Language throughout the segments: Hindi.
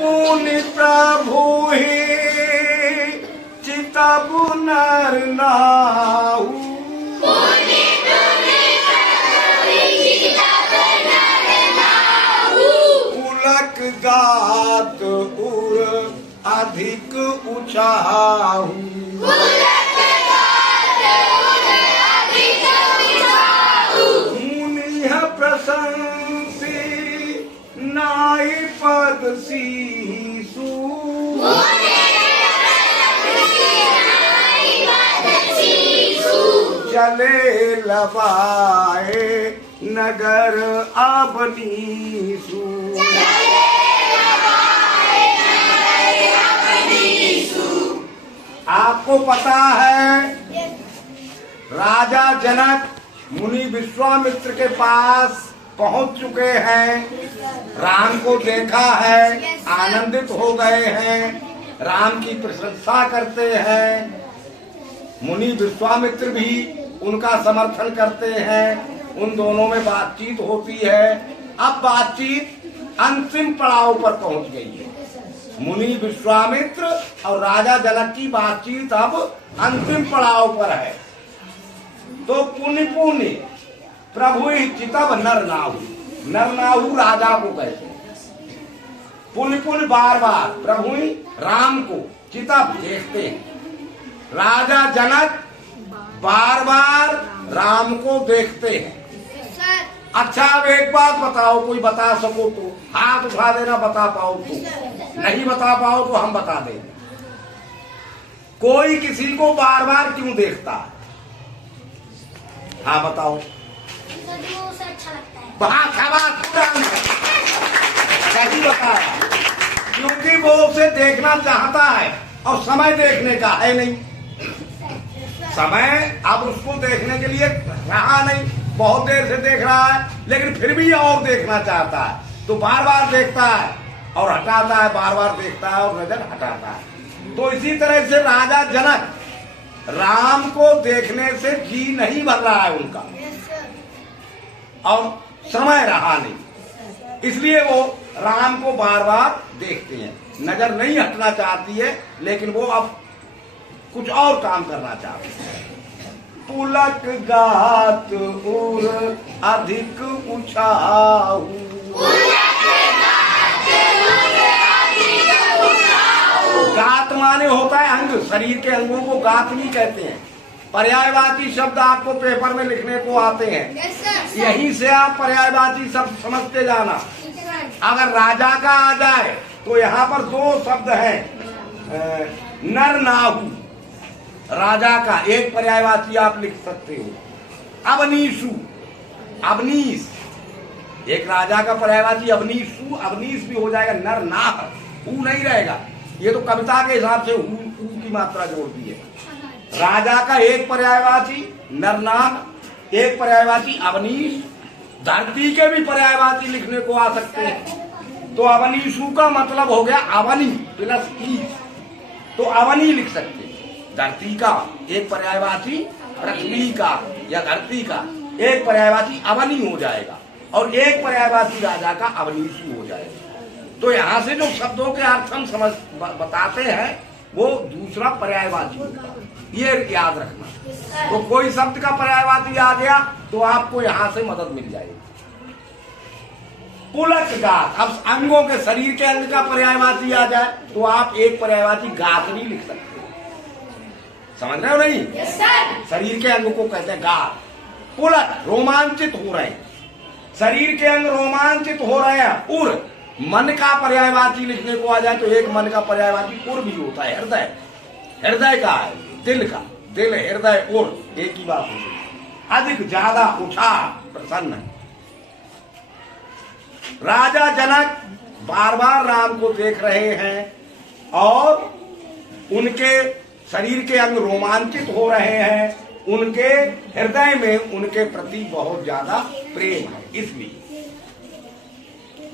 पुनि प्रभु ही चितब नर नाहु पुलक गात उर अधिक उछाहु मुनिह प्रशंसी नाई पद सीसु चले लवाए नगर अबनीसु। आपको पता है राजा जनक मुनि विश्वामित्र के पास पहुंच चुके हैं, राम को देखा है, आनंदित हो गए हैं, राम की प्रशंसा करते हैं। मुनि विश्वामित्र भी उनका समर्थन करते हैं, उन दोनों में बातचीत होती है। अब बातचीत अंतिम पड़ाव पर पहुंच गई है। मुनि विश्वामित्र और राजा जनक की बातचीत अब अंतिम पड़ाव पर है। तो पुनि पुनि प्रभु ही चितब नर नाहु, नर नाहु राजा को कहते हैं। पुनि पुनि बार बार प्रभु ही राम को चितब देखते हैं। राजा जनक बार बार राम को देखते हैं। अच्छा अब एक बात बताओ, कोई बता सको तो हाथ उठा देना, बता पाओ तो, नहीं बता पाओ तो हम बता दें। कोई किसी को बार बार क्यों देखता है? हाँ बताओ। उसे अच्छा लगता है। सही बताया, क्योंकि वो उसे देखना चाहता है और समय देखने का है नहीं। समय अब उसको देखने के लिए रहा नहीं, बहुत देर से देख रहा है, लेकिन फिर भी और देखना चाहता है, तो बार बार देखता है और हटाता है, बार बार देखता है और नजर हटाता है। तो इसी तरह से राजा जनक राम को देखने से जी नहीं भर रहा है उनका, और समय रहा नहीं, इसलिए वो राम को बार बार देखते हैं। नजर नहीं हटना चाहती है, लेकिन वो अब कुछ और काम करना चाहते हैं। पुलक गात उर अधिक उछाहु, गात माने होता है अंग, शरीर के अंगों को गात भी कहते हैं। पर्यायवाची शब्द आपको पेपर में लिखने को आते हैं, यहीं से आप पर्यायवाची शब्द समझते जाना। अगर राजा का आ जाए तो यहाँ पर दो शब्द हैं, नर नाहु, राजा का एक पर्यायवाची आप लिख सकते हो। अवनीशु, अवनीश, एक राजा का पर्यायवाची अवनीशु, अवनीश भी हो जाएगा। नर नाह, ऊ नहीं रहेगा, ये तो कविता के हिसाब से ऊ की मात्रा जोड़ दी है। राजा का एक पर्यायवाची नरनाह, एक पर्यायवाची अवनीश। धरती के भी पर्यायवाची लिखने को आ सकते हैं, तो अवनीशु का मतलब हो गया अवनी प्लस ईश, तो अवनी लिख सकते हैं। धरती का एक पर्यायवाची पृथ्वी का या धरती का एक पर्यायवाची अवनी हो जाएगा, और एक पर्यायवाची राजा का अवनीशु हो जाएगा। तो यहाँ से जो शब्दों के अर्थ हम समझ बताते हैं वो दूसरा पर्यायवाची होगा, ये याद रखना। तो कोई शब्द का पर्यायवाची आ गया तो आपको यहाँ से मदद मिल जाएगी। पुलक गात, अब अंगों के शरीर के अंग का पर्यायवाची आ जाए तो आप एक पर्यायवाची गातनी लिख सकते हो। समझ रहे हो नहीं? yes, sir. शरीर के अंग को कहते हैं गात। पुलक, रोमांचित हो रहे हैं, शरीर के अंग रोमांचित हो रहे हैं। उर, मन का पर्यायवाची लिखने को आ जाए तो एक मन का पर्यायवाची उर भी होता है। हृदय, हृदय का है, दिल का, दिल हृदय उर एक ही बात होती है। अधिक, ज्यादा, उठा, प्रसन्न। राजा जनक बार बार राम को देख रहे हैं और उनके शरीर के अंग रोमांचित हो रहे हैं, उनके हृदय में उनके प्रति बहुत ज्यादा प्रेम है। इसलिए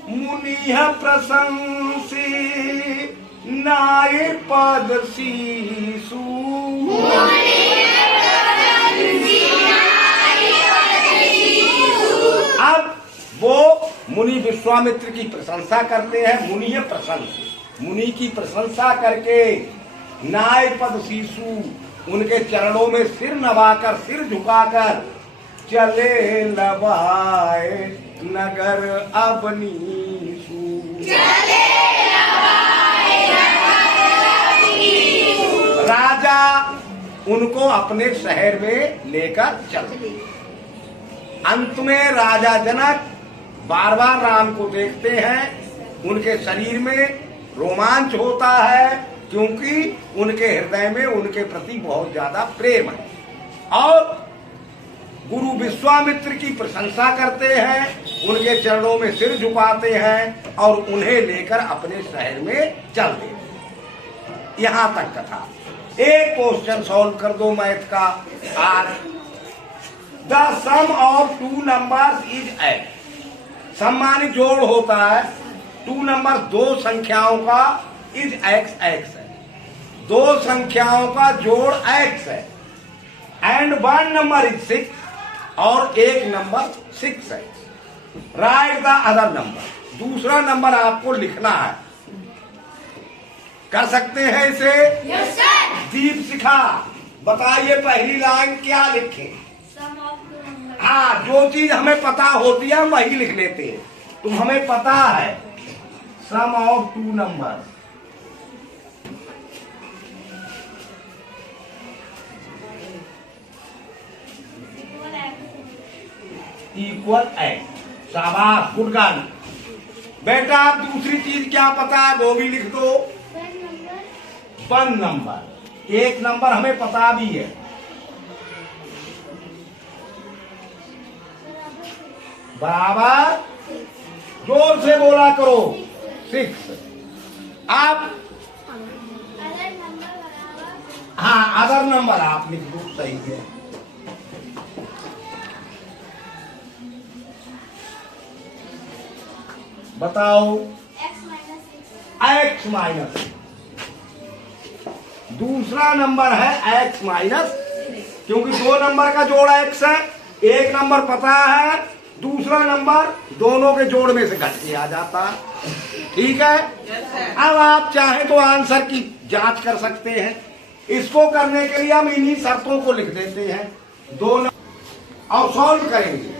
मुनिह प्रशंसी नाय पद सीसु, अब वो मुनि विश्वामित्र की प्रशंसा करते हैं। मुनि है प्रशंस, मुनि की प्रशंसा करके नाय पद शीशु, उनके चरणों में सिर नवाकर, सिर झुकाकर चले लबाए नगर अबनीसु। राजा उनको अपने शहर में लेकर चले। अंत में राजा जनक बार बार राम को देखते हैं। उनके शरीर में रोमांच होता है, क्योंकि उनके हृदय में उनके प्रति बहुत ज्यादा प्रेम है। और गुरु विश्वामित्र की प्रशंसा करते हैं, उनके चरणों में सिर झुकाते हैं और उन्हें लेकर अपने शहर में चल देते। यहां तक कथा। एक क्वेश्चन सॉल्व कर दो मैथ का आज। The sum of two numbers is X. Sum माने जोड़ होता है। टू नंबर दो संख्याओं का इज एक्स, एक्स है। दो संख्याओं का जोड़ एक्स है। And one number is six, और एक नंबर 6 है। Right the other number. दूसरा नंबर आपको लिखना है। कर सकते हैं इसे? Yes sir. दीप शिखा बताइए पहली लाइन क्या लिखें? सम ऑफ टू नंबर। हाँ, जो चीज हमें पता होती है वही लिख लेते हैं। तो हमें पता है sum of two number equal X. शाबाश, गुड गर्ल। बेटा आप दूसरी चीज क्या पता है वो भी लिख दो। One number. एक नंबर हमें पता भी है। बराबर, जोर से बोला करो, 6। आप हाँ अदर नंबर आप लिख दो, सही है। बताओ। x माइनस, दूसरा नंबर है x माइनस, क्योंकि दो नंबर का जोड़ x है। एक नंबर पता है, दूसरा नंबर दोनों के जोड़ में से घट के आ जाता है। ठीक है। अब आप चाहे तो आंसर की जांच कर सकते हैं। इसको करने के लिए हम इन्हीं शर्तों को लिख देते हैं। दोनों और सॉल्व करेंगे।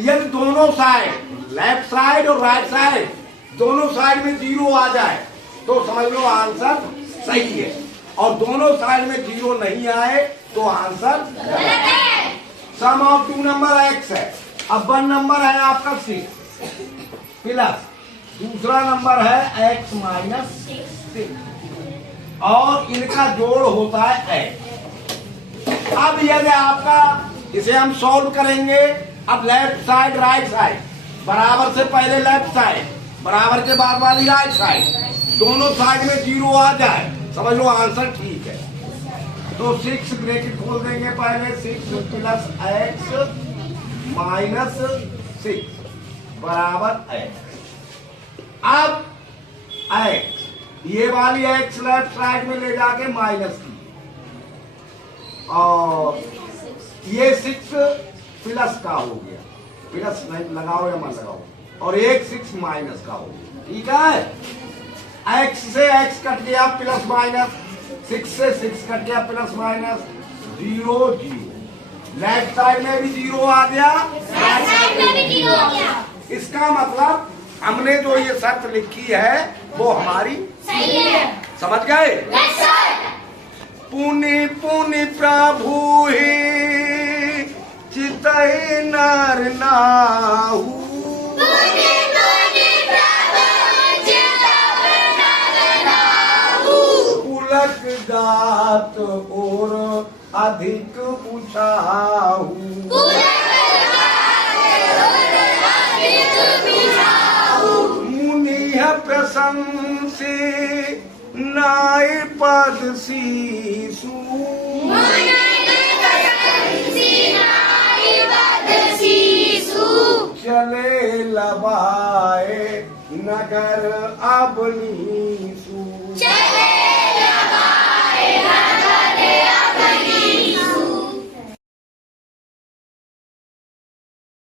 यदि दोनों साइड, लेफ्ट साइड और राइट साइड, दोनों साइड में 0 आ जाए तो समझ लो आंसर सही है, और दोनों साइड में 0 नहीं आए तो आंसर गलत है। Sum of two number x है। अब वन नंबर है आपका 6 प्लस दूसरा नंबर है x माइनस 6, और इनका जोड़ होता है x। अब यदि आपका, इसे हम सॉल्व करेंगे। अब लेफ्ट साइड राइट साइड, बराबर से पहले लेफ्ट साइड, बराबर के बाद वाली राइट साइड, दोनों साइड में 0 आ जाए समझ लो आंसर ठीक है। तो 6 ब्रैकेट खोल देंगे पहले, 6 प्लस x माइनस 6 बराबर x। अब x, ये वाली x लेफ्ट साइड में ले जाके माइनस की, और ये 6 प्लस का हो गया। प्लस नहीं लगाओ या मत लगाओ, और एक 6 माइनस का हो गया। ठीक है। x से x कट गया प्लस माइनस, 6 से 6 कट गया प्लस माइनस, 0 0। लेफ्ट साइड में भी 0 आ गया, राइट साइड में भी 0 आ गया। इसका मतलब हमने जो ये शर्त लिखी है वो हमारी सही है। समझ गए? Yes sir. पुनि पुनि प्रभु ही चितहि नर नाहु, पुनि पुनि प्रभु चितहि नर नाहु, पुलक गात और अधिक पूछाहु, पुलक गात और अधिक पूछाहु, मुनि प्रशंसे नाय पद शीशु, चले लबाए नगर अबनी